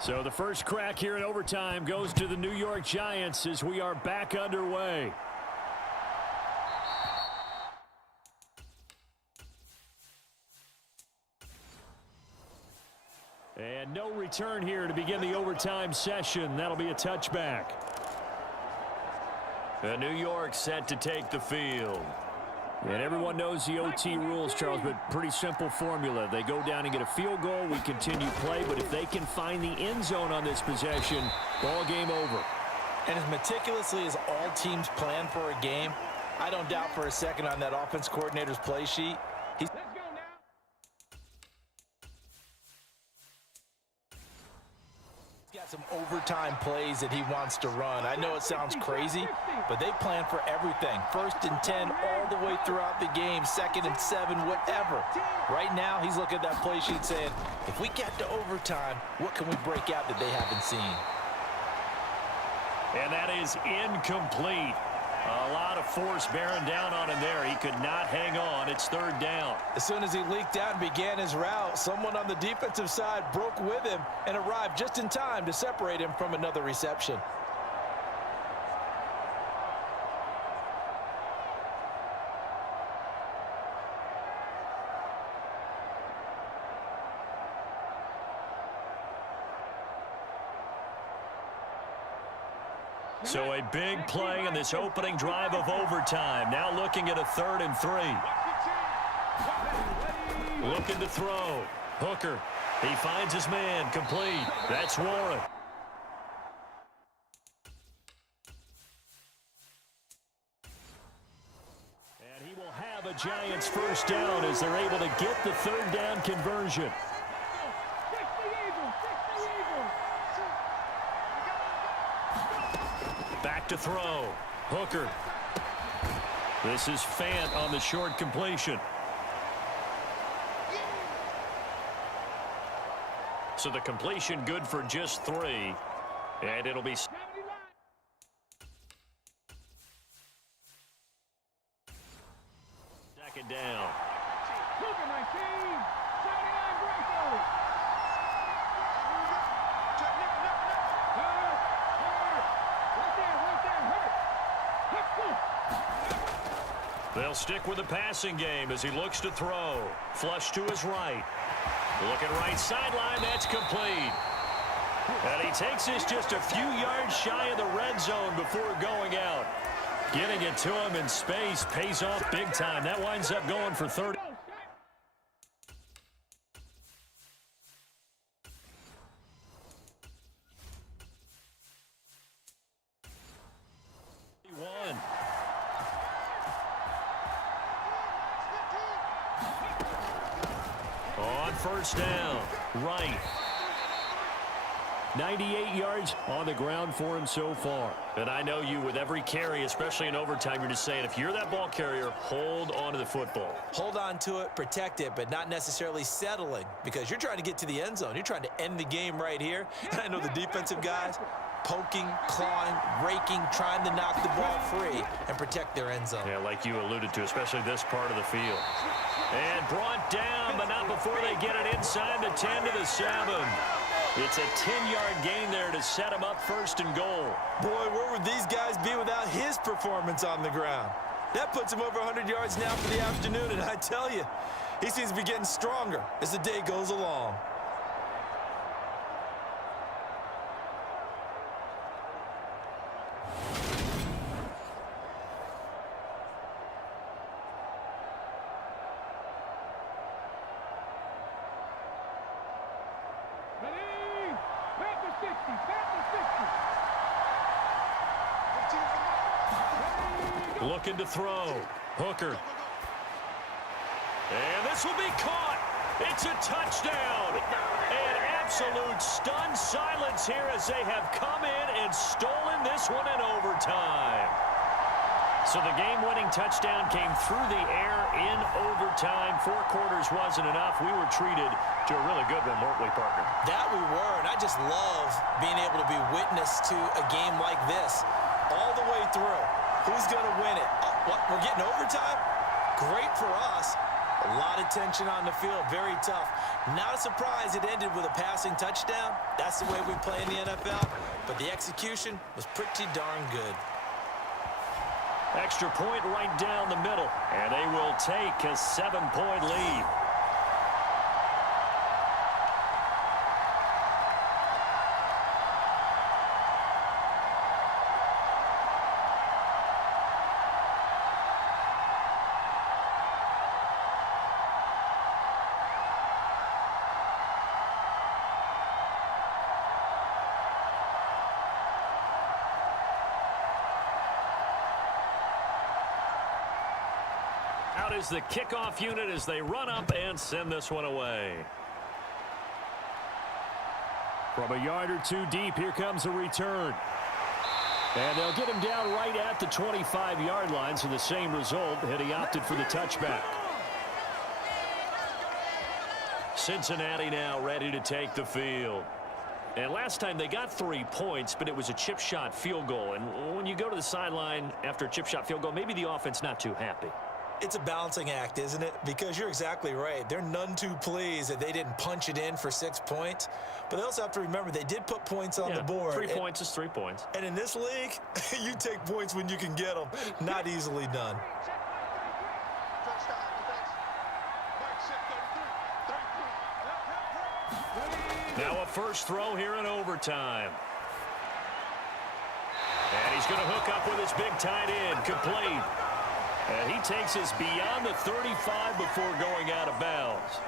So the first crack here in overtime goes to the New York Giants as we are back underway. And no return here to begin the overtime session. That'll be a touchback. And New York set to take the field. And everyone knows the OT rules, Charles, but pretty simple formula. They go down and get a field goal, we continue play, but if they can find the end zone on this possession, ball game over. And as meticulously as all teams plan for a game, I don't doubt for a second on that offense coordinator's play sheet, he's got some overtime plays that he wants to run. I know it sounds crazy, but they plan for everything. 1st and 10 all the way throughout the game, 2nd and 7, whatever. Right now, he's looking at that play sheet saying, if we get to overtime, what can we break out that they haven't seen? And that is incomplete. A lot of force bearing down on him there. He could not hang on. It's 3rd down. As soon as he leaked out and began his route, someone on the defensive side broke with him and arrived just in time to separate him from another reception. So a big play in this opening drive of overtime. Now looking at a 3rd and 3. Looking to throw. Hooker. He finds his man. Complete. That's Warren. And he will have a Giants first down as they're able to get the 3rd down conversion. Back to throw. Hooker. This is Fant on the short completion. So the completion good for just 3. And it'll be 2nd down. They'll stick with the passing game as he looks to throw. Flush to his right. Looking right sideline, that's complete. And he takes this just a few yards shy of the red zone before going out. Getting it to him in space pays off big time. That winds up going for 30. On 1st down, right. 98 yards on the ground for him so far. And I know you, with every carry, especially in overtime, you're just saying, if you're that ball carrier, hold on to the football. Hold on to it, protect it, but not necessarily settling, because you're trying to get to the end zone. You're trying to end the game right here. And I know the defensive guys poking, clawing, raking, trying to knock the ball free and protect their end zone. Yeah, like you alluded to, especially this part of the field. And brought down, but not before they get it inside the 10 to the 7. It's a 10-yard gain there to set him up 1st and goal. Boy, where would these guys be without his performance on the ground? That puts him over 100 yards now for the afternoon, and I tell you, he seems to be getting stronger as the day goes along. Looking to throw. Hooker. And this will be caught. It's a touchdown. An absolute stunned silence here as they have come in and stolen this one in overtime. So the game-winning touchdown came through the air in overtime. 4 quarters wasn't enough. We were treated to a really good one, weren't we, partner? That we were, and I just love being able to be witness to a game like this all the way through. Who's going to win it? What, we're getting overtime? Great for us. A lot of tension on the field, very tough. Not a surprise it ended with a passing touchdown. That's the way we play in the NFL, but the execution was pretty darn good. Extra point right down the middle, and they will take a 7-point lead. Out is the kickoff unit as they run up and send this one away. From a yard or two deep, here comes a return. And they'll get him down right at the 25-yard line, so the same result, had he opted for the touchback. Cincinnati now ready to take the field. And last time they got 3 points, but it was a chip shot field goal. And when you go to the sideline after a chip shot field goal, maybe the offense not too happy. It's a balancing act, isn't it? Because you're exactly right. They're none too pleased that they didn't punch it in for 6 points. But they also have to remember they did put points on the board. 3 points is 3 points. And in this league, you take points when you can get them. Not easily done. Now a first throw here in overtime. And he's going to hook up with his big tight end. Complete. And he takes us beyond the 35 before going out of bounds.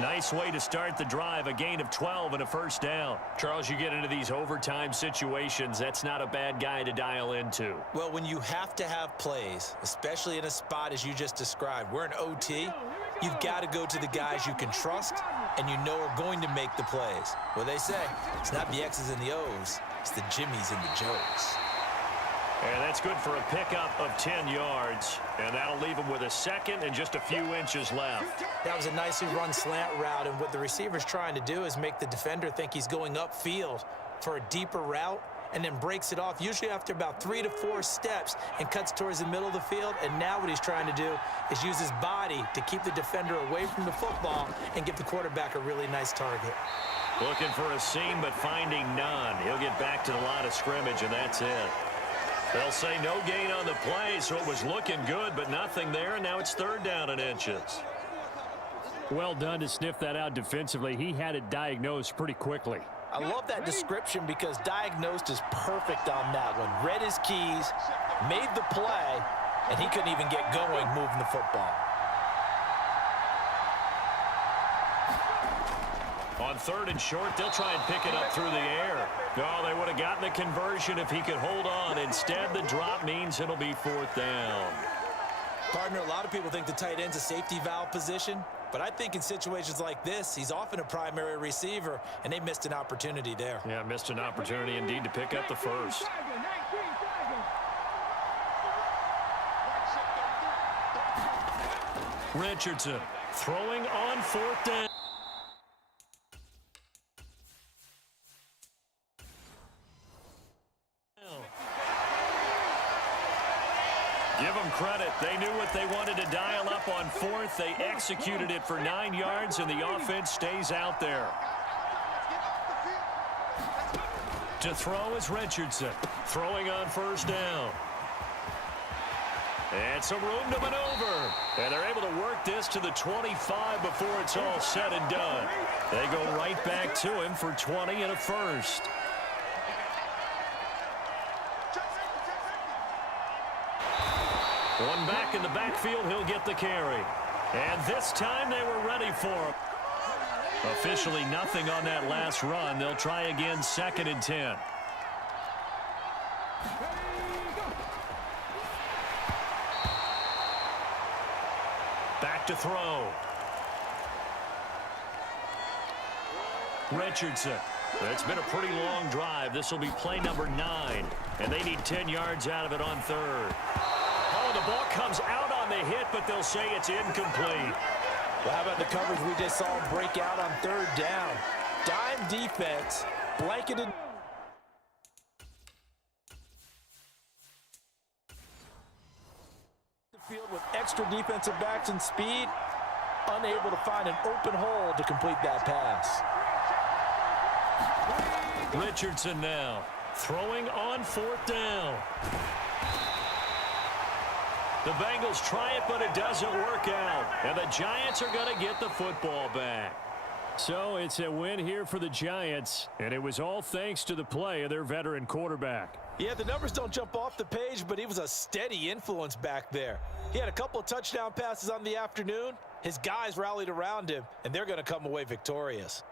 Nice way to start the drive, a gain of 12 and a first down. Charles, you get into these overtime situations, that's not a bad guy to dial into. Well, when you have to have plays, especially in a spot as you just described, we're in OT, you've got to go to the guys you can trust and you know are going to make the plays. Well, they say it's not the X's and the O's, it's the Jimmies and the Joes. And that's good for a pickup of 10 yards. And that'll leave him with a second and just a few inches left. That was a nicely run slant route, and what the receiver's trying to do is make the defender think he's going upfield for a deeper route and then breaks it off, usually after about 3 to 4 steps, and cuts towards the middle of the field. And now what he's trying to do is use his body to keep the defender away from the football and give the quarterback a really nice target. Looking for a seam, but finding none. He'll get back to the line of scrimmage, and that's it. They'll say no gain on the play, so it was looking good, but nothing there, and now it's 3rd down and inches. Well done to sniff that out defensively. He had it diagnosed pretty quickly. I love that description because diagnosed is perfect on that one. Read his keys, made the play, and he couldn't even get going moving the football. On 3rd and short, they'll try and pick it up through the air. No, they would have gotten the conversion if he could hold on. Instead, the drop means it'll be 4th down. Partner, a lot of people think the tight end's a safety valve position, but I think in situations like this, he's often a primary receiver, and they missed an opportunity there. Yeah, missed an opportunity indeed to pick up the first. Richardson throwing on 4th down. Give them credit. They knew what they wanted to dial up on 4th. They executed it for 9 yards, and the offense stays out there. To throw is Richardson. Throwing on 1st down. And some room to maneuver. And they're able to work this to the 25 before it's all said and done. They go right back to him for 20 and a first. One back in the backfield, he'll get the carry. And this time they were ready for him. Officially nothing on that last run. They'll try again, 2nd and 10. Back to throw. Richardson. It's been a pretty long drive. This will be play number 9. And they need 10 yards out of it on 3rd. Oh, the ball comes out on the hit, but they'll say it's incomplete. Well, how about the coverage we just saw him break out on 3rd down? Dime defense, blanketed. The field with extra defensive backs and speed. unable to find an open hole to complete that pass. Richardson now throwing on 4th down. The Bengals try it, but it doesn't work out. And the Giants are going to get the football back. So it's a win here for the Giants, and it was all thanks to the play of their veteran quarterback. Yeah, the numbers don't jump off the page, but he was a steady influence back there. He had a couple of touchdown passes on the afternoon. His guys rallied around him, and they're going to come away victorious.